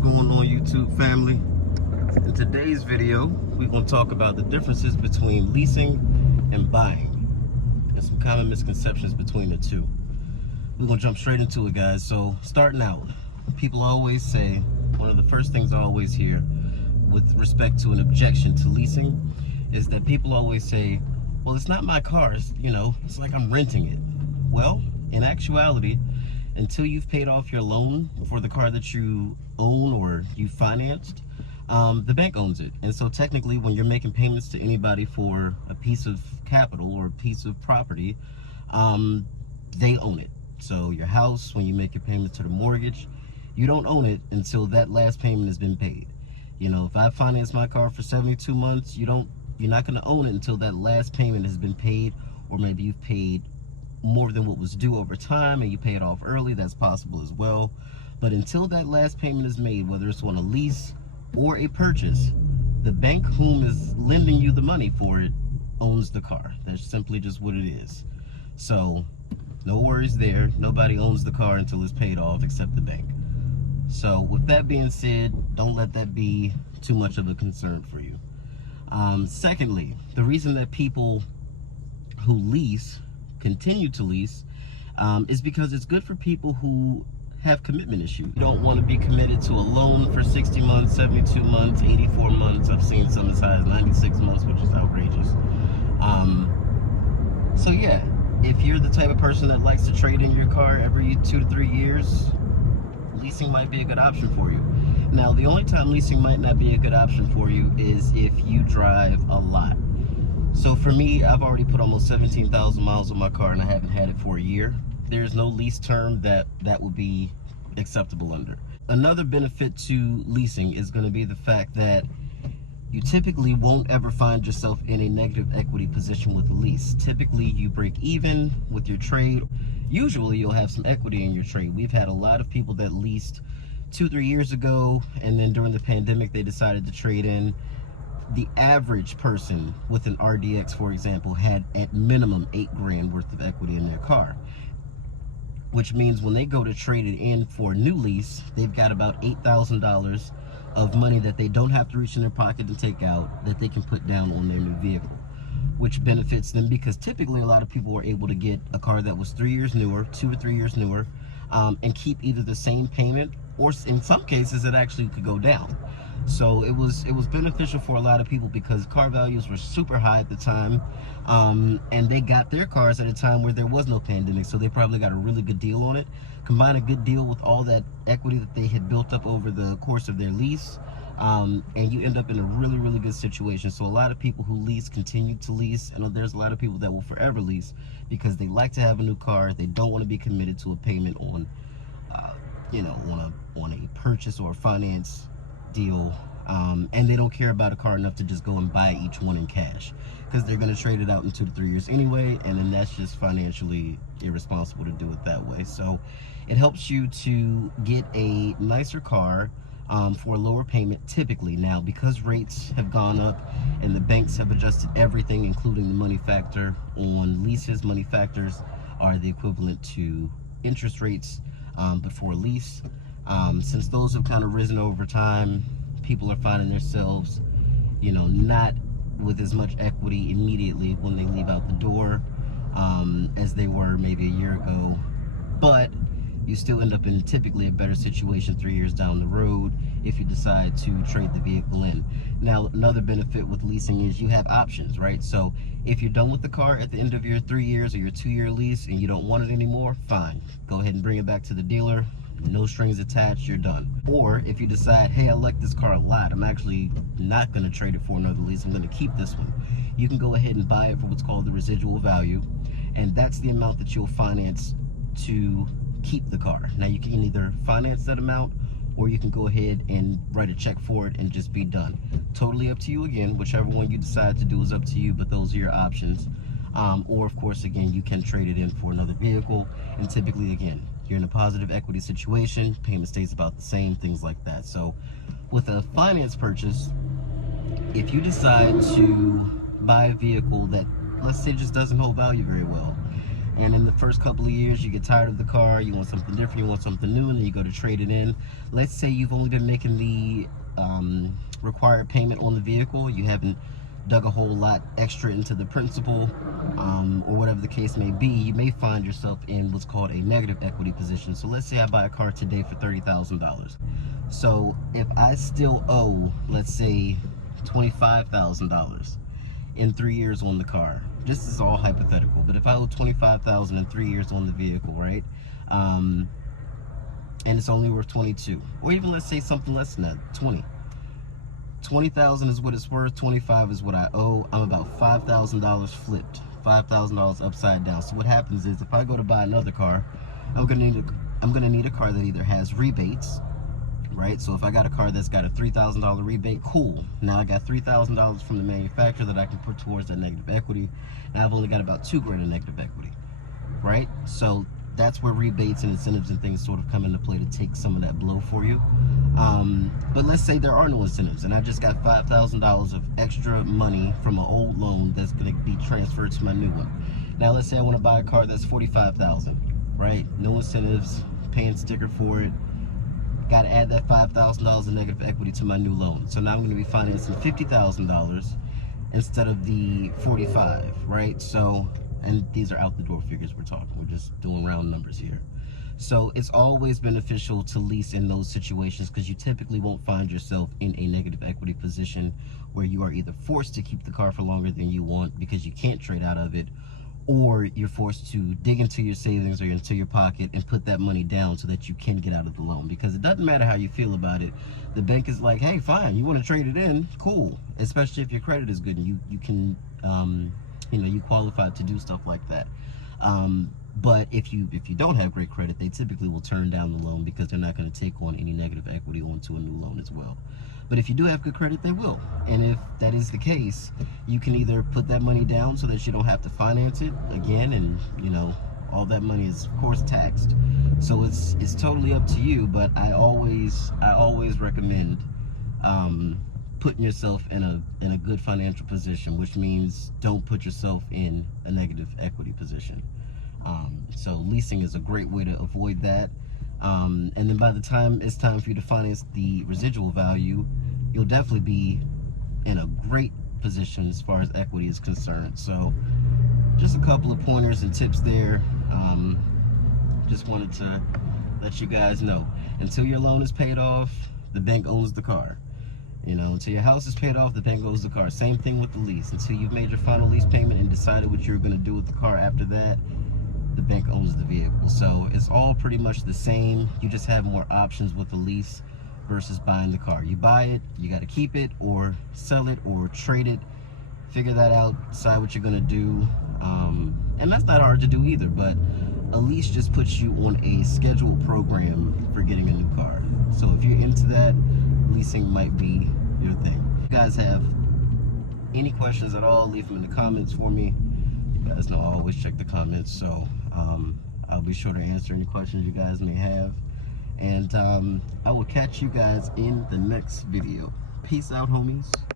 going on, YouTube family? In today's video, we're going to talk about the differences between leasing and buying and some common misconceptions between the two. We're going to jump straight into it, guys. So starting out, people always say, one of the first things I always hear with respect to an objection to leasing is that people always say, well, it's not my car, it's like I'm renting it. Well, in actuality, until you've paid off your loan for the car that you own or you financed, the bank owns it. And so technically, when you're making payments to anybody for a piece of capital or a piece of property, they own it. So your house, when you make your payments to the mortgage, you don't own it until that last payment has been paid. If I finance my car for 72 months, you're not going to own it until that last payment has been paid, or maybe you've paid more than what was due over time and you pay it off early. That's possible as well. But until that last payment is made, whether it's on a lease or a purchase, the bank whom is lending you the money for it owns the car. That's simply just what it is. So no worries there. Nobody owns the car until it's paid off except the bank. So with that being said, don't let that be too much of a concern for you. Secondly, the reason that people who lease continue to lease is because it's good for people who have commitment issues. You don't want to be committed to a loan for 60 months, 72 months, 84 months. I've seen some as high as 96 months, which is outrageous. So yeah, if you're the type of person that likes to trade in your car every 2 to 3 years, leasing might be a good option for you. Now, the only time leasing might not be a good option for you is if you drive a lot. So for me, I've already put almost 17,000 miles on my car and I haven't had it for a year. There's no lease term that would be acceptable under. Another benefit to leasing is going to be the fact that you typically won't ever find yourself in a negative equity position with a lease. Typically, you break even with your trade. Usually, you'll have some equity in your trade. We've had a lot of people that leased 2-3 years ago, and then during the pandemic, they decided to trade in. The average person with an RDX, for example, had at minimum $8 grand worth of equity in their car, which means when they go to trade it in for a new lease, they've got about $8,000 of money that they don't have to reach in their pocket and take out, that they can put down on their new vehicle, which benefits them because typically a lot of people are able to get a car that was 3 years newer, 2 or 3 years newer, and keep either the same payment, or in some cases it actually could go down. So it was beneficial for a lot of people because car values were super high at the time, and they got their cars at a time where there was no pandemic, so they probably got a really good deal on it. Combine a good deal with all that equity that they had built up over the course of their lease, and you end up in a really, really good situation. So a lot of people who lease continue to lease, and there's a lot of people that will forever lease because they like to have a new car. They don't want to be committed to a payment on on a purchase or a finance deal, and they don't care about a car enough to just go and buy each one in cash because they're going to trade it out in 2 to 3 years anyway, and then that's just financially irresponsible to do it that way. So it helps you to get a nicer car for a lower payment typically. Now, because rates have gone up and the banks have adjusted everything, including the money factor on leases, money factors are the equivalent to interest rates, but for a lease, since those have kind of risen over time, people are finding themselves, not with as much equity immediately when they leave out the door as they were maybe a year ago. But you still end up in typically a better situation 3 years down the road if you decide to trade the vehicle in. Now, another benefit with leasing is you have options, right? So if you're done with the car at the end of your 3 years or your 2-year lease and you don't want it anymore, fine. Go ahead and bring it back to the dealer. No strings attached, you're done. Or if you decide, hey, I like this car a lot, I'm actually not going to trade it for another lease, I'm going to keep this one, you can go ahead and buy it for what's called the residual value, and that's the amount that you'll finance to keep the car. Now, you can either finance that amount or you can go ahead and write a check for it and just be done. Totally up to you again. Whichever one you decide to do is up to you, but those are your options. Or of course, again, you can trade it in for another vehicle, and typically, again, you're in a positive equity situation, payment stays about the same, things like that. So with a finance purchase, if you decide to buy a vehicle that, let's say, just doesn't hold value very well, and in the first couple of years you get tired of the car, you want something different, you want something new, and then you go to trade it in. Let's say you've only been making the required payment on the vehicle, you haven't dug a whole lot extra into the principal, or whatever the case may be. You may find yourself in what's called a negative equity position. So let's say I buy a car today for $30,000. So if I still owe, let's say, $25,000 in 3 years on the car, this is all hypothetical, but if I owe $25,000 in 3 years on the vehicle, right, and it's only worth 22, or even let's say something less than that, 20,000 is what it's worth, 25 is what I owe. I'm about $5,000 flipped, $5,000 upside down. So what happens is, if I go to buy another car, I'm gonna need a car that either has rebates, right? So if I got a car that's got a $3,000 rebate, cool. Now I got $3,000 from the manufacturer that I can put towards that negative equity. Now I've only got about $2,000 in negative equity, right? So that's where rebates and incentives and things sort of come into play to take some of that blow for you. But let's say there are no incentives and I just got $5,000 of extra money from an old loan that's going to be transferred to my new one. Now let's say I want to buy a car that's $45,000, right? No incentives, paying sticker for it. Got to add that $5,000 of negative equity to my new loan. So now I'm going to be financing $50,000 instead of the 45, right? So, and these are out the door figures we're talking. We're just doing round numbers here. So it's always beneficial to lease in those situations, because you typically won't find yourself in a negative equity position where you are either forced to keep the car for longer than you want because you can't trade out of it, or you're forced to dig into your savings or into your pocket and put that money down so that you can get out of the loan. Because it doesn't matter how you feel about it, the bank is like, hey, fine, you want to trade it in, cool. Especially if your credit is good and you can, you qualify to do stuff like that. But if you don't have great credit, they typically will turn down the loan because they're not going to take on any negative equity onto a new loan as well. But if you do have good credit, they will. And if that is the case, you can either put that money down so that you don't have to finance it again, and all that money is of course taxed. So it's totally up to you, but I always recommend putting yourself in a good financial position, which means don't put yourself in a negative equity position. So leasing is a great way to avoid that. And then by the time it's time for you to finance the residual value, you'll definitely be in a great position as far as equity is concerned. So just a couple of pointers and tips there. Just wanted to let you guys know, until your loan is paid off, the bank owns the car. Until your house is paid off, the bank owns the car. Same thing with the lease. Until you've made your final lease payment and decided what you're going to do with the car after that, the bank owns the vehicle. So it's all pretty much the same. You just have more options with the lease versus buying the car. You buy it, you got to keep it or sell it or trade it. Figure that out, decide what you're going to do. And that's not hard to do either, but a lease just puts you on a scheduled program for getting a new car. So if you're into that, leasing might be your thing. If you guys have any questions at all, leave them in the comments for me. You guys know I always check the comments, so I'll be sure to answer any questions you guys may have. And I will catch you guys in the next video. Peace out, homies.